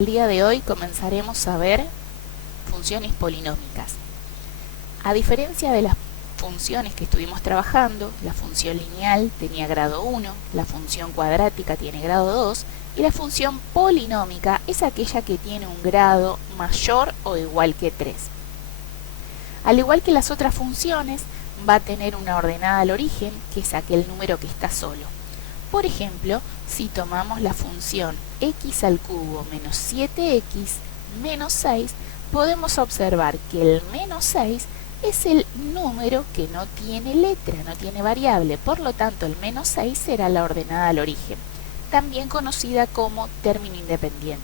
El día de hoy comenzaremos a ver funciones polinómicas. A diferencia de las funciones que estuvimos trabajando, la función lineal tenía grado 1, la función cuadrática tiene grado 2 y la función polinómica es aquella que tiene un grado mayor o igual que 3. Al igual que las otras funciones, va a tener una ordenada al origen, que es aquel número que está solo. Por ejemplo, si tomamos la función x al cubo menos 7x menos 6, podemos observar que el menos 6 es el número que no tiene letra, no tiene variable, por lo tanto el menos 6 será la ordenada al origen, también conocida como término independiente.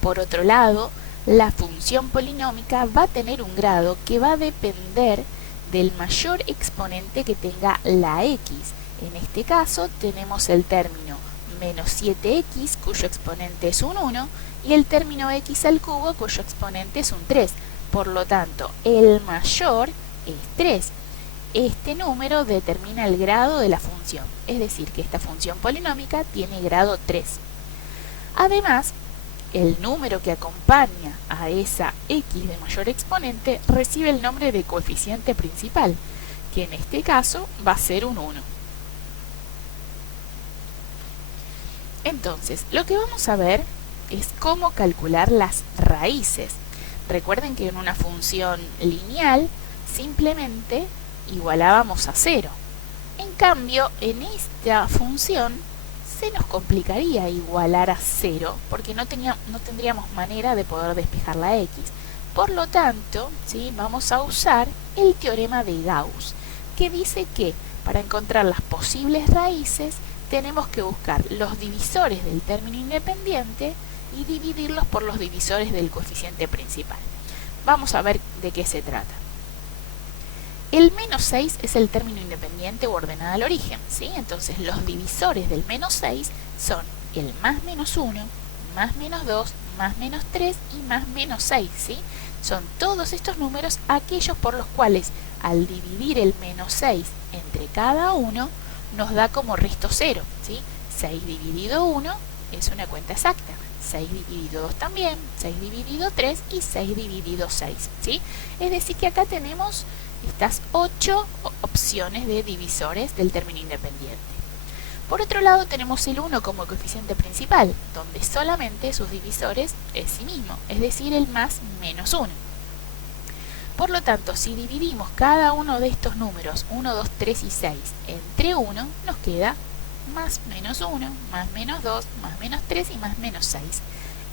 Por otro lado, la función polinómica va a tener un grado que va a depender del mayor exponente que tenga la x. En este caso tenemos el término menos 7x, cuyo exponente es un 1, y el término x al cubo, cuyo exponente es un 3. Por lo tanto, el mayor es 3. Este número determina el grado de la función, es decir, que esta función polinómica tiene grado 3. Además, el número que acompaña a esa x de mayor exponente recibe el nombre de coeficiente principal, que en este caso va a ser un 1. Entonces, lo que vamos a ver es cómo calcular las raíces. Recuerden que en una función lineal simplemente igualábamos a 0. En cambio, en esta función se nos complicaría igualar a 0 porque no tendríamos manera de poder despejar la x. Por lo tanto, ¿sí?, vamos a usar el teorema de Gauss, que dice que para encontrar las posibles raíces tenemos que buscar los divisores del término independiente y dividirlos por los divisores del coeficiente principal. Vamos a ver de qué se trata. El menos 6 es el término independiente o ordenada al origen, ¿sí? Entonces los divisores del menos 6 son el más menos 1, más menos 2, más menos 3 y más menos 6, ¿sí? Son todos estos números aquellos por los cuales al dividir el menos 6 entre cada uno nos da como resto 0, ¿sí? 6 dividido 1 es una cuenta exacta, 6 dividido 2 también, 6 dividido 3 y 6 dividido 6, ¿sí? Es decir que acá tenemos estas 8 opciones de divisores del término independiente. Por otro lado tenemos el 1 como coeficiente principal, donde solamente sus divisores es sí mismo, es decir, el más menos 1. Por lo tanto, si dividimos cada uno de estos números, 1, 2, 3 y 6, entre 1, nos queda más menos 1, más menos 2, más menos 3 y más menos 6.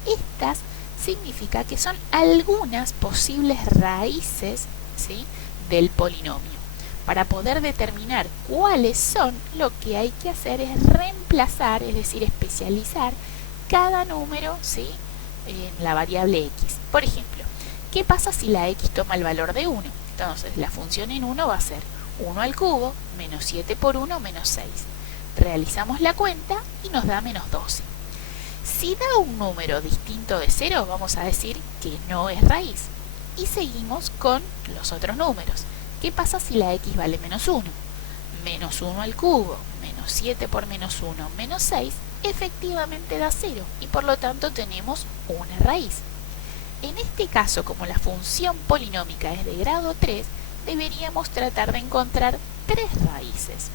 Estas significa que son algunas posibles raíces, ¿sí?, del polinomio. Para poder determinar cuáles son, lo que hay que hacer es reemplazar, es decir, especializar cada número, ¿sí?, en la variable x. Por ejemplo, ¿qué pasa si la x toma el valor de 1? Entonces, la función en 1 va a ser 1 al cubo menos 7 por 1 menos 6. Realizamos la cuenta y nos da menos 12. Si da un número distinto de 0, vamos a decir que no es raíz. Y seguimos con los otros números. ¿Qué pasa si la x vale menos 1? Menos 1 al cubo menos 7 por menos 1 menos 6 efectivamente da 0 y por lo tanto tenemos una raíz. En este caso, como la función polinómica es de grado 3, deberíamos tratar de encontrar 3 raíces.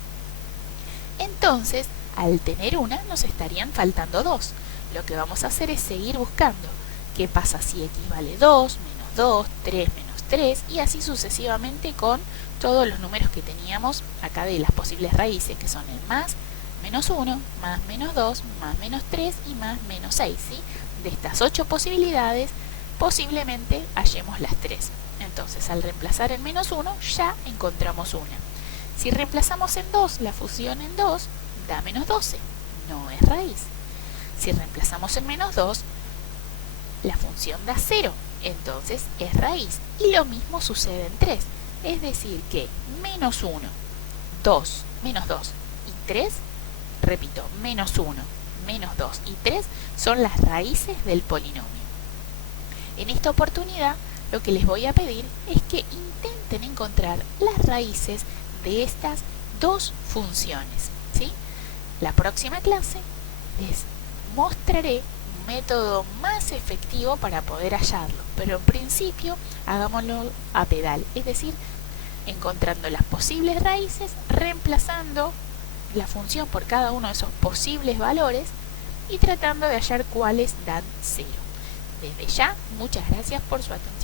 Entonces, al tener una, nos estarían faltando 2. Lo que vamos a hacer es seguir buscando. ¿Qué pasa si x vale 2, menos 2, 3, menos 3? Y así sucesivamente con todos los números que teníamos acá de las posibles raíces, que son el más menos 1, más menos 2, más menos 3 y más menos 6, ¿sí? De estas 8 posibilidades, posiblemente hallemos las 3. Entonces, al reemplazar en menos 1, ya encontramos una. Si reemplazamos en 2, la función en 2 da menos 12, no es raíz. Si reemplazamos en menos 2, la función da 0, entonces es raíz. Y lo mismo sucede en 3, es decir que menos 1, 2, menos 2 y 3, repito, menos 1, menos 2 y 3 son las raíces del polinomio. En esta oportunidad, lo que les voy a pedir es que intenten encontrar las raíces de estas dos funciones, ¿sí? La próxima clase les mostraré un método más efectivo para poder hallarlo, pero en principio hagámoslo a pedal, es decir, encontrando las posibles raíces, reemplazando la función por cada uno de esos posibles valores y tratando de hallar cuáles dan 0. Desde ya, muchas gracias por su atención.